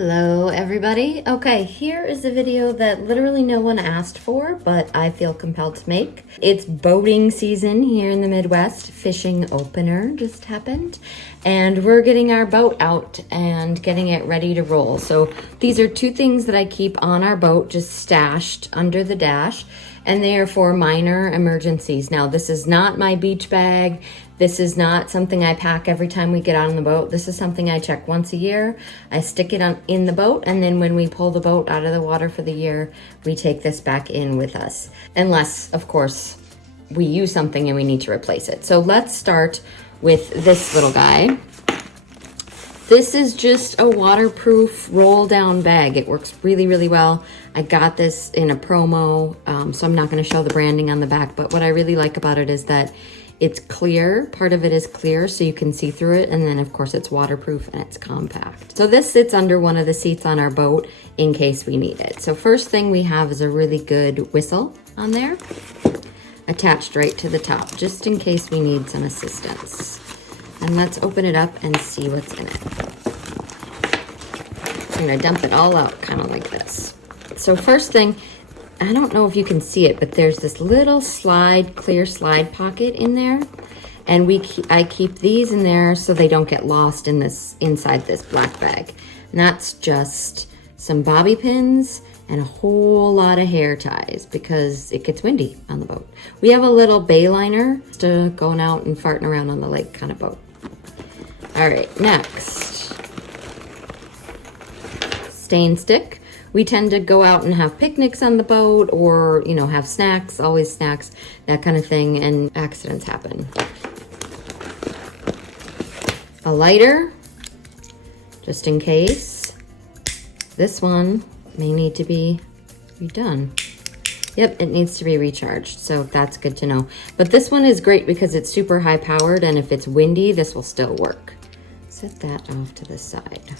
Hello everybody. Okay, here is a video that literally no one asked for, but I feel compelled to make. It's boating season here in the Midwest. Fishing opener just happened, and we're getting our boat out and getting it ready to roll. So these are two things that I keep on our boat, just stashed under the dash, and they are for minor emergencies. Now, this is not my beach bag. This is not something I pack every time we get out on the boat. This is something I check once a year. I stick it in the boat, and then when we pull the boat out of the water for the year, we take this back in with us. Unless, of course, we use something and we need to replace it. So let's start with this little guy. This is just a waterproof roll-down bag. It works really, really well. I got this in a promo, so I'm not gonna show the branding on the back, but what I really like about it is that it's clear. Part of it is clear so you can see through it, and then of course it's waterproof and it's compact. So this sits under one of the seats on our boat in case we need it. So first thing we have is a really good whistle on there, attached right to the top, just in case we need some assistance. And let's open it up and see what's in it. I'm gonna dump it all out kind of like this. So first thing, I don't know if you can see it, but there's this little clear slide pocket in there. And I keep these in there so they don't get lost in inside this black bag. And that's just some bobby pins and a whole lot of hair ties because it gets windy on the boat. We have a little bay liner to going out and farting around on the lake kind of boat. All right, next, stain stick. We tend to go out and have picnics on the boat or, you know, have snacks, always snacks, that kind of thing, and accidents happen. A lighter, just in case. This one may need to be redone. Yep, it needs to be recharged, so that's good to know. But this one is great because it's super high powered, and if it's windy, this will still work. Set that off to the side.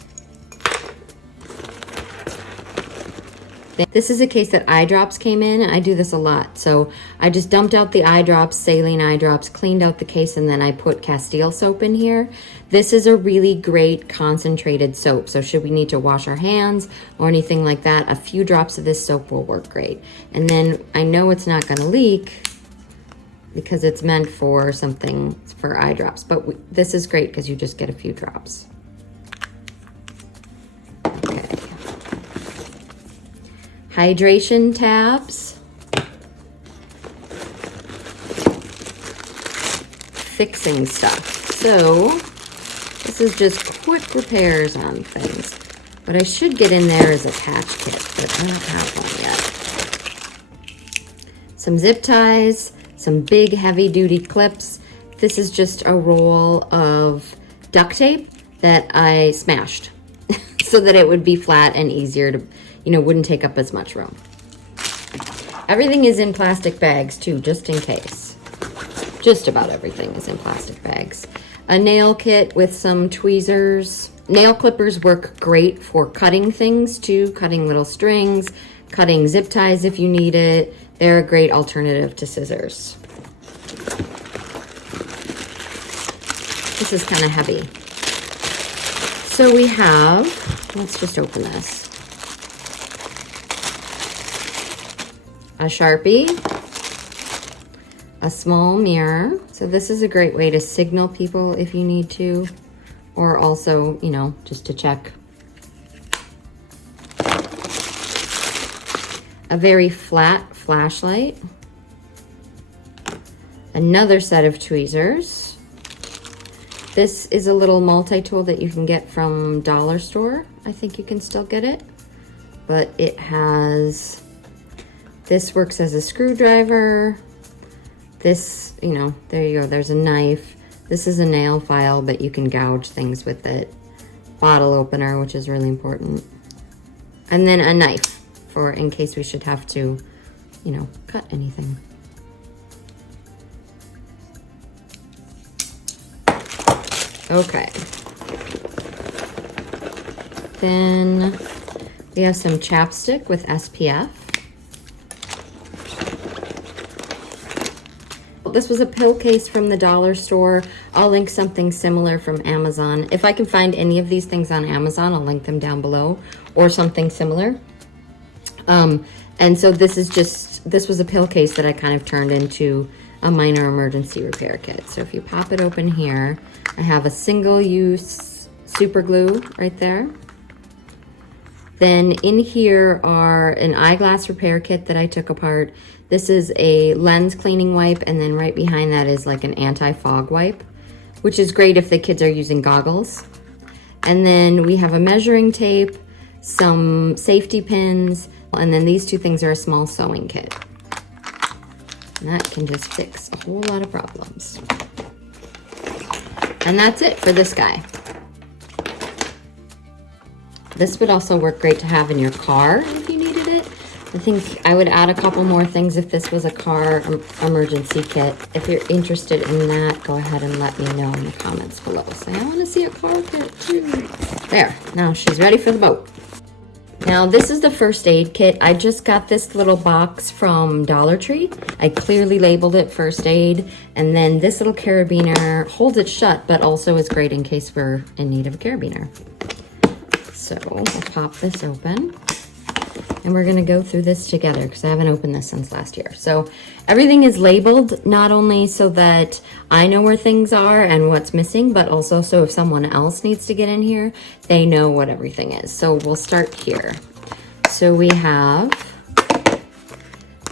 This is a case that eye drops came in. I do this a lot. So I just dumped out the eye drops, saline eye drops, cleaned out the case, and then I put Castile soap in here. This is a really great concentrated soap. So should we need to wash our hands or anything like that, a few drops of this soap will work great. And then I know it's not gonna leak because it's meant for something for eye drops, but this is great because you just get a few drops. Hydration tabs, fixing stuff. So this is just quick repairs on things. What I should get in there is a patch kit, but I don't have one yet. Some zip ties, some big heavy duty clips. This is just a roll of duct tape that I smashed so that it would be flat and easier to, you know, wouldn't take up as much room. Everything is in plastic bags too, just in case. Just about everything is in plastic bags. A nail kit with some tweezers. Nail clippers work great for cutting things too, cutting little strings, cutting zip ties if you need it. They're a great alternative to scissors. This is kind of heavy. So we have, let's just open this. A Sharpie, a small mirror. So this is a great way to signal people if you need to, or also, you know, just to check. A very flat flashlight. Another set of tweezers. This is a little multi-tool that you can get from Dollar Store. I think you can still get it, but it has, this works as a screwdriver. This, you know, there you go, there's a knife. This is a nail file, but you can gouge things with it. Bottle opener, which is really important. And then a knife for in case we should have to, you know, cut anything. Okay. Then we have some chapstick with SPF. This was a pill case from the dollar store. I'll link something similar from Amazon. If I can find any of these things on Amazon, I'll link them down below, or something similar. And so this was a pill case that I kind of turned into a minor emergency repair kit. So if you pop it open here, I have a single-use super glue right there. Then in here are an eyeglass repair kit that I took apart. This is a lens cleaning wipe, and then right behind that is like an anti-fog wipe, which is great if the kids are using goggles. And then we have a measuring tape, some safety pins, and then these two things are a small sewing kit. And that can just fix a whole lot of problems. And that's it for this guy. This would also work great to have in your car if you needed it. I think I would add a couple more things if this was a car emergency kit. If you're interested in that, go ahead and let me know in the comments below. Say, I want to see a car kit too. There, now she's ready for the boat. Now this is the first aid kit. I just got this little box from Dollar Tree. I clearly labeled it first aid. And then this little carabiner holds it shut, but also is great in case we're in need of a carabiner. So we'll pop this open. And we're gonna go through this together because I haven't opened this since last year. So everything is labeled, not only so that I know where things are and what's missing, but also so if someone else needs to get in here, they know what everything is. So we'll start here. So we have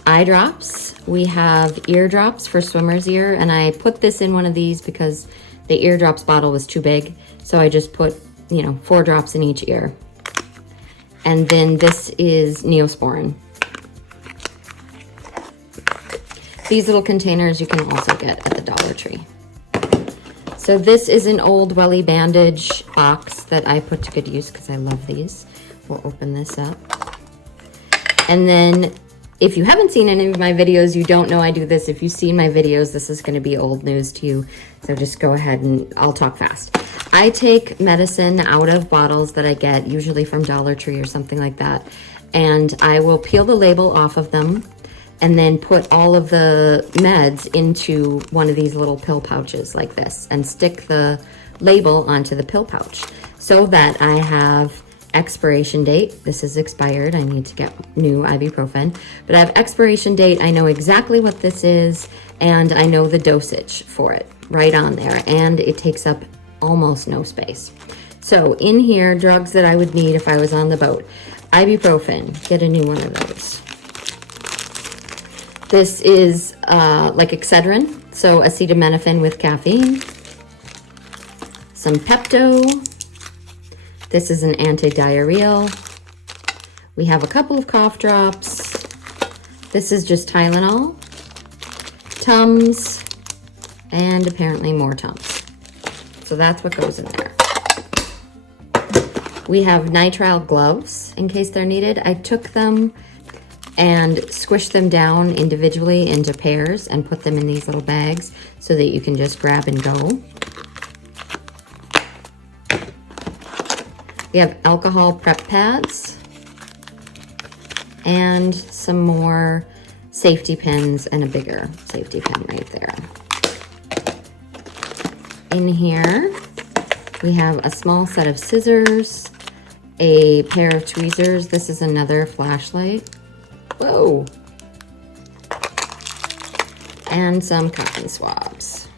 eye drops, we have ear drops for swimmer's ear, and I put this in one of these because the ear drops bottle was too big. So I just put, 4 drops in each ear. And then this is Neosporin. These little containers you can also get at the Dollar Tree. So this is an old welly bandage box that I put to good use because I love these. We'll open this up. And then if you haven't seen any of my videos, you don't know I do this. If you've seen my videos, this is going to be old news to you. So just go ahead and I'll talk fast. I take medicine out of bottles that I get, usually from Dollar Tree or something like that, and I will peel the label off of them and then put all of the meds into one of these little pill pouches like this and stick the label onto the pill pouch so that I have expiration date. This is expired. I need to get new ibuprofen, but I have expiration date. I know exactly what this is, and I know the dosage for it right on there, and it takes up almost no space. So in here, drugs that I would need if I was on the boat. Ibuprofen, get a new one of those. This is like Excedrin, so acetaminophen with caffeine. Some Pepto. This is an anti-diarrheal. We have a couple of cough drops. This is just Tylenol. Tums, and apparently more Tums. So that's what goes in there. We have nitrile gloves in case they're needed. I took them and squished them down individually into pairs and put them in these little bags so that you can just grab and go. We have alcohol prep pads and some more safety pins and a bigger safety pin right there. In here, we have a small set of scissors, a pair of tweezers. This is another flashlight. Whoa! And some cotton swabs.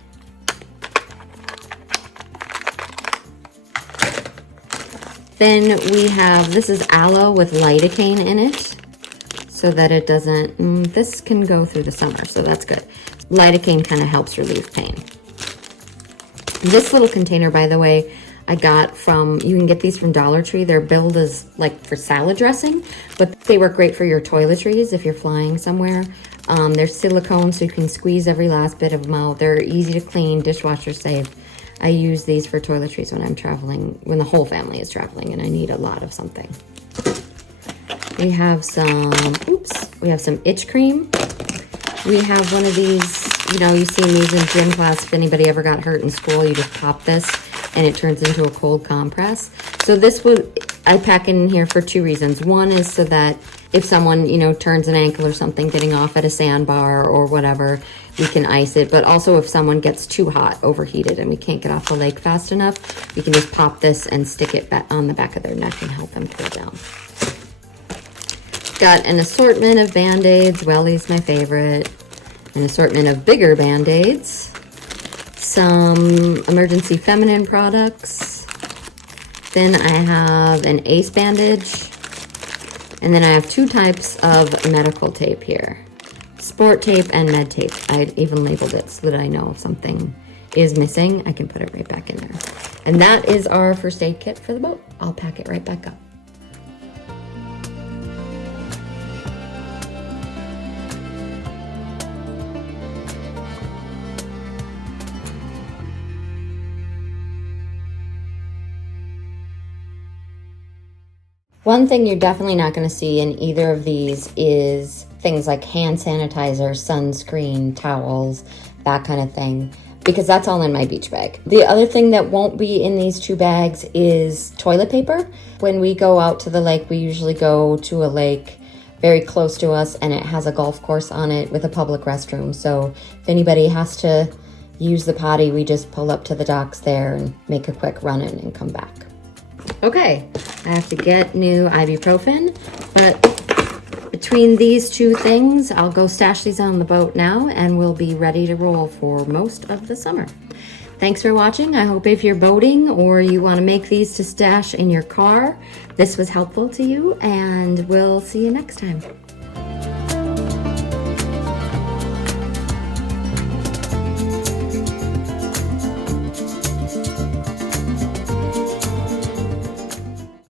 Then we have, this is aloe with lidocaine in it so that it doesn't, this can go through the summer, so that's good. Lidocaine kind of helps relieve pain. This little container, by the way, I got from, you can get these from Dollar Tree. They're billed as like for salad dressing, but they work great for your toiletries if you're flying somewhere. They're silicone, so you can squeeze every last bit of them out. They're easy to clean, dishwasher safe. I use these for toiletries when I'm traveling, when the whole family is traveling and I need a lot of something. We have some, we have some itch cream. We have one of these, you've seen these in gym class. If anybody ever got hurt in school, you just pop this and it turns into a cold compress. So this I pack in here for 2 reasons. One is so that if someone, turns an ankle or something getting off at a sandbar or whatever, we can ice it. But also if someone gets too hot, overheated, and we can't get off the lake fast enough, we can just pop this and stick it back on the back of their neck and help them cool down. Got an assortment of Band-Aids. Welly's my favorite. An assortment of bigger Band-Aids. Some Emergency Feminine products. Then I have an Ace bandage. And then I have 2 types of medical tape here. Sport tape and med tape. I even labeled it so that I know if something is missing, I can put it right back in there. And that is our first aid kit for the boat. I'll pack it right back up. One thing you're definitely not going to see in either of these is things like hand sanitizer, sunscreen, towels, that kind of thing, because that's all in my beach bag. The other thing that won't be in these 2 bags is toilet paper. When we go out to the lake, we usually go to a lake very close to us, and it has a golf course on it with a public restroom. So if anybody has to use the potty, we just pull up to the docks there and make a quick run in and come back. Okay, I have to get new ibuprofen, but between these 2 things, I'll go stash these on the boat now and we'll be ready to roll for most of the summer. Thanks for watching. I hope if you're boating or you want to make these to stash in your car, this was helpful to you, and we'll see you next time.